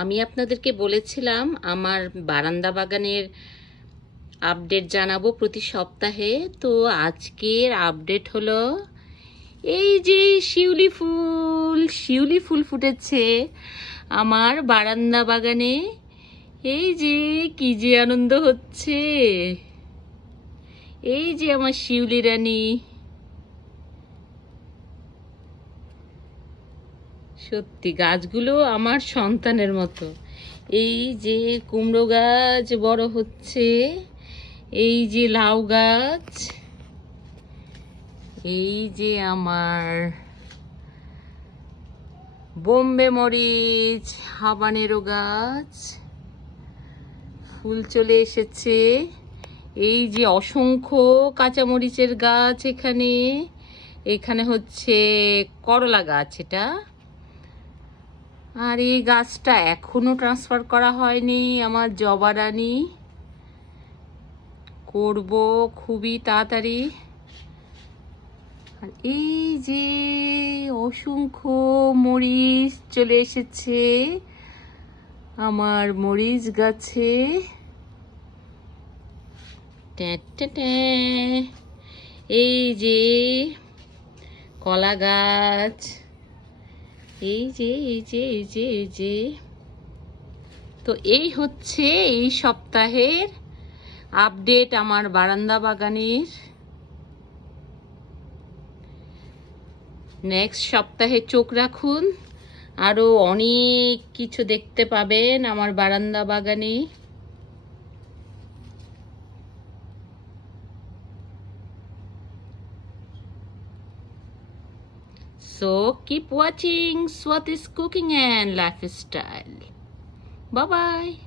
আমি আপনাদেরকে বলেছিলাম আমার বারান্দা বাগানের আপডেট জানাবো প্রতি সপ্তাহে। তো আজকের আপডেট হলো এই যে শিউলি ফুল ফুটেছে আমার বারান্দা বাগানে। এই যে কি যে আনন্দ হচ্ছে! এই যে আমার শিউলি রানী, সত্যি গাছগুলো আমার সন্তানের মতো। এই যে কুমড়ো গাছ বড় হচ্ছে, এই যে লাউ গাছ, এই যে আমার বোম্বে মরিচ, হাবানেরো গাছ ফুল চলে এসেছে। এই যে অসংখ্য কাঁচামরিচের গাছ, এখানে এখানে হচ্ছে করলা গাছ এটা। আর এই গাছটা এখনো ট্রান্সফার করা হয়নি, আমার জবা রানী, করব খুবই তাড়াতাড়ি। আর এই যে অসংখ্য মরিচ চলে এসেছে আমার মরিচ গাছে। এই যে কলা গাছ, এই যে এই যে এই যে এই যে। তো এই হচ্ছে এই সপ্তাহের আপডেট আমার বারান্দা বাগানের। নেক্সট সপ্তাহে চোখ রাখুন, আরও অনেক কিছু দেখতে পাবেন আমার বারান্দা বাগানে। So keep watching Swati's Cooking and Lifestyle. Bye bye.